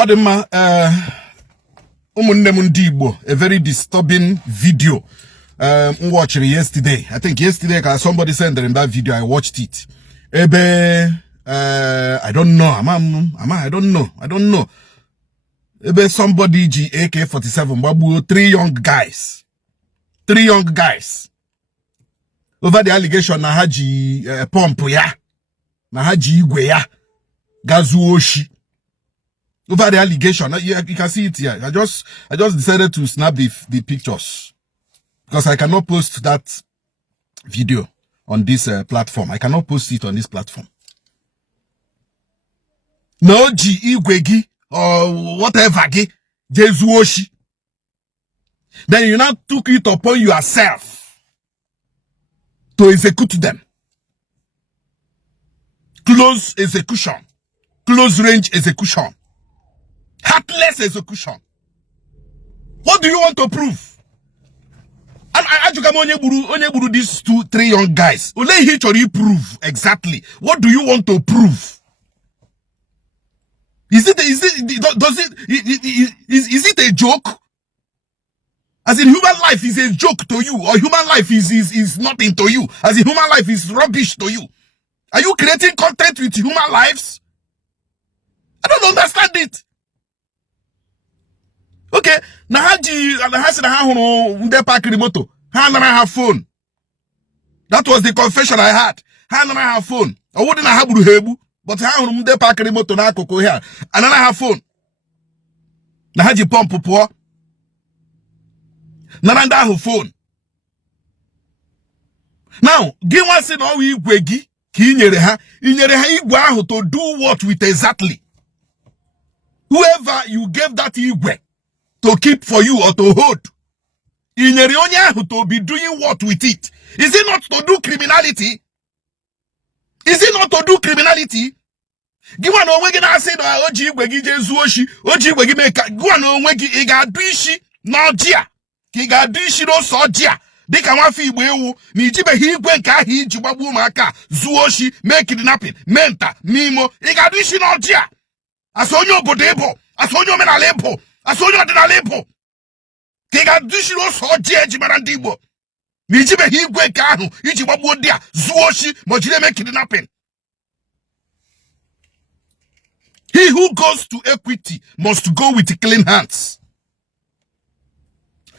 Adema, Ndigbo, a very disturbing video. Watched it yesterday. I think yesterday, somebody sent in that video. I watched it. I don't know. I don't know. Somebody AK-47 babu, three young guys. Over the allegation na haji pump ya. Na haji igwe ya. Gazuoshi. Over the allegation, you can see it here. I just decided to snap the pictures because I cannot post that video on this platform. I cannot post it on this platform. No G igwegi or whatever gi Jesuoshi. Then you now took it upon yourself to execute them. Close execution. Close range execution. Heartless execution. What do you want to prove? And I only these 2-3 young guys. Only he prove exactly. What do you want to prove? Is it a joke? As in human life is a joke to you, or human life is nothing to you. As in human life is rubbish to you. Are you creating content with human lives? I don't understand it. Okay, na haji na nde park remoto. Have phone. That was the confession I had. Have phone. I wouldn't have hebu, but nde park remoto na akoko here. And I have phone. Na haji pump po. Na have phone. Now, give one say no we igwegi ki inyere ha igwe ahu to do what with exactly. Whoever you gave that igwe to keep for you or to hold, to be doing what with it? Is it not to do criminality? Is it not to do criminality? Give one on when I say no oji gwegi jesuoshi, oji gwegi meka, go on when he got dishi, no dia, he got dishi no so dia. They can want fi wewu, ni jibe hi gwen ka hi jibabu maka, zuoshi, make kidnapping, menta, mimo, he got dishi no dia. Asonyo bodebo, asonyo menalepo. Asonyo de nalepo. Kiga dishiro so jeji Ndigbo. Nijibe higwe kanu, ichi wabuodia, zuoshi, mojile me kidnapping. He who goes to equity must go with clean hands.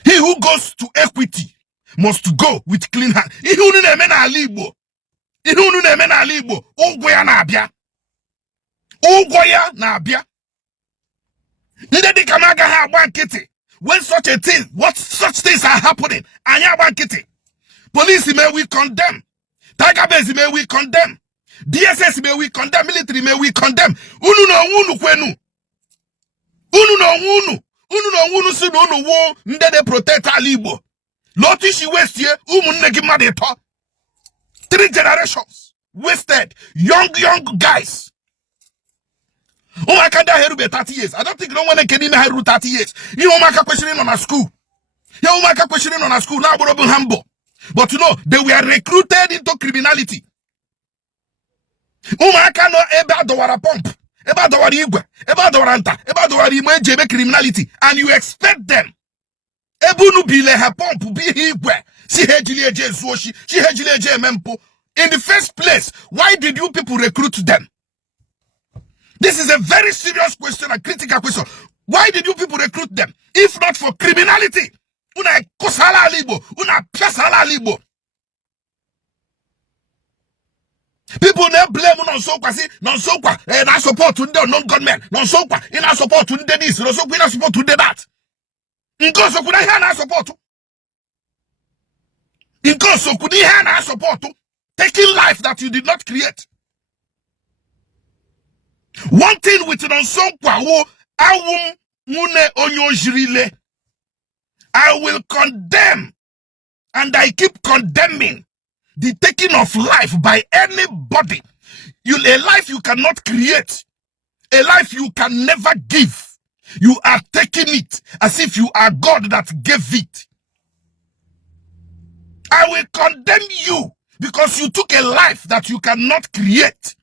He who goes to equity must go with clean hands. Ihu nu na-eme na Ala Igbo. Ihu nu na-eme na Ala Igbo. Ụgwọ ya na-abịa. Ụgwọ ya na-abịa. When such a thing, such things are happening, police may we condemn, Tiger Base may we condemn, DSS may we condemn, military may we condemn. Unu no kwenu. Unu no si no wo ndede protect Ala Igbo. Lotishi waste ye umunne made to. 3 generations wasted, young guys. Oh, I can't hear 30 years. I don't think no one can even hear 30 years. You know, my questioning on a school. You know, my questioning on a school. Now, we're humble. But you know, they were recruited into criminality. Oh, I cannot eba dowara pump. Eba dowara igwe. Eba dowara anta. Eba dowara imejebe criminality. And you expect them. Ebu nu bile ha pump bi igwe. Si hejili eje suoshi. Si hejili eje mempo. In the first place, why did you people recruit them? This is a very serious question, a critical question. Why did you people recruit them? If not for criminality. Una kosala Ala Igbo. Una piasala Ala Igbo. People now blame on Sokwa. See, non Sokwa. Na support to the non-government. Non Sokwa. Ina support to the this. Non Sokwa. Ina support to the that. Inko Sokwa na na support to. Inko Sokwa na support to. Taking life that you did not create. One thing with Nonsokwa wo awum mune onyojirile. I will condemn, and I keep condemning the taking of life by anybody. A life you cannot create, a life you can never give. You are taking it as if you are God that gave it. I will condemn you because you took a life that you cannot create.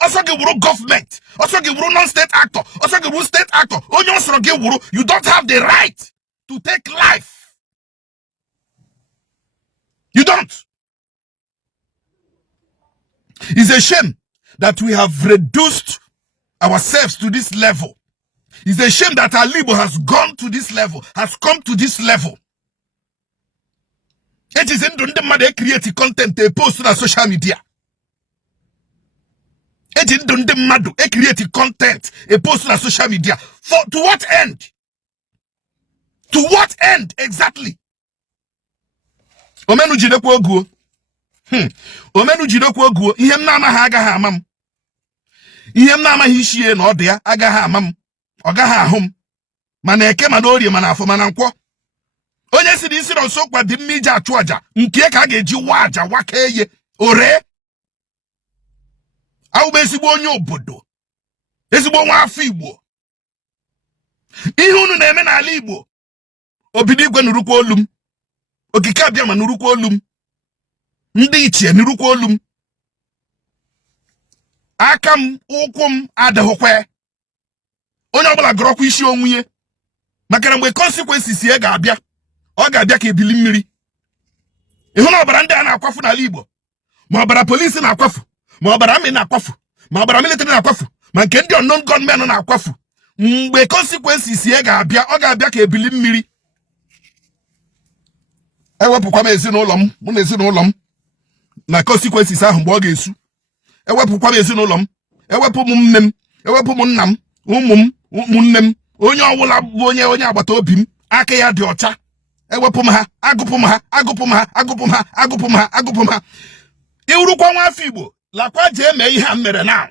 Also give government. Also give non-state actor. Also give state actor. You don't have the right to take life. You don't. It's a shame that we have reduced ourselves to this level. It's a shame that Ala Igbo has gone to this level, has come to this level. It is in the matter create content they post on social media. It is in the matter create content they post on social media. To what end? To what end exactly? Omenu jidekwa oguo. Omenu jidekwa oguo. Ihe m na-amaghị agaghị amam. Ihe m na-amaghị ishie na ọdụ ya agaghị amam. Ọ gaghị ahụ m. Mana eke mana orie mana afọ mana nkwọ. Onye si n'isi na nso kwa dị mma ije achụ aja nke ka a ga-eji wa aja waka eye ore. Awụ ezigbo onye obodo. Ezigbo nwa afọ Igbo. Ihe unu na-eme n'ala Igbo. Obido igwe nurukwa olu m. Okike abịa ma nurukwa olu m. Ndị ichie nurukwa olu m. Aka m ụkwụ m adịghịkwa. Onye ọbụla gọrọkwa isi onwunye. Maka na mgbe consequences ya ga-abịa, ọ ga-abịa ka ebili mmiri. Ịhụ na ọbara ndị a na-akwafu n'ala Igbo, ma ọbara polisi na-akwafu, ma ọbara amị na-akwafu, ma ọbara military na-akwafu, ma nke ndị unknown gunmen na-akwafu. Mgbe consequences ya ga-abịa, ọ ga-abịa ka ebili mmiri. Ewepụkwa m ezinụlọ m, mụ na ezinụlọ m na consequences ahụ mgbe ọ ga-esu. Ewepụkwa m ezinụlọ m, ewepụ m nne m, ewepụ m nna m, ụmụ m, ụmụnne m, onye ọbụla bụ onye agbata obi m, aka ya dị ọcha. Ewepụ m ha, agụpụ m ha, agụpụ m ha, agụpụ m ha, agụpụ m ha, agụpụ m ha. Iwurukwa nwa afọ Igbo, lakwa je eme ihe a mere now.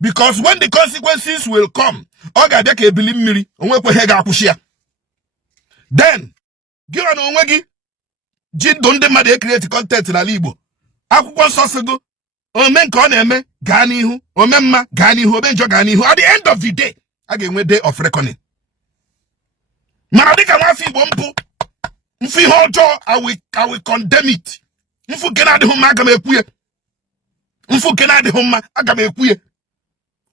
Because when the consequences will come, ọ ga-abịa ka ebili mmiri, onwekwe ihe ga-akwụsị ya. Then, gị na onwe gị ji ndụ ndị mmadụ create content n'ala Igbo. Akwụkwọ nsọ sịgo, ome nke ọ na-eme gaa n'ihu, ome mma gaa n'ihu, ome njọ gaa n'ihu. At the end of the day, a ga-enwe day of reckoning. Mana dịka nwa afọ Igbo mpụ, mfu ihe ọjọọ, I will condemn it. Mfu nke na-adịghị mma aga m ekwu ya. Mfu nke na-adịghị mma aga m ekwu ya.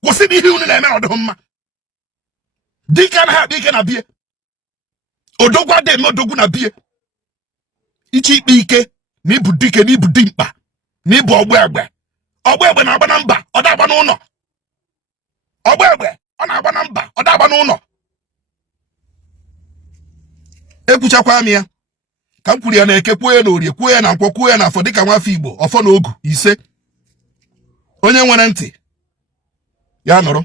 Kwụsị n'ihe unu na-eme ọdịghị mma. Dịka na ha dịka na bie. Odogwu adịghị eme odogwu na bie. Ichi ikpe ike na ibu dike na ibu dimkpa na ibu ọgbọ egbe. Ọgbọ egbe na-agba na mba, ọ da-agba n'ụlọ. Ọgbọ egbe ọ na-agba na mba, ọ da-agba n'ụlọ. Ekwuchakwa m ya ka m kwuru ya na eke, kwuo ya na orie, kwuo ya na nkwọ, kwuo ya na afọ dịka nwa afọ Igbo, ọfọ na ogu ise. Onye nwere ntị ya nụrụ.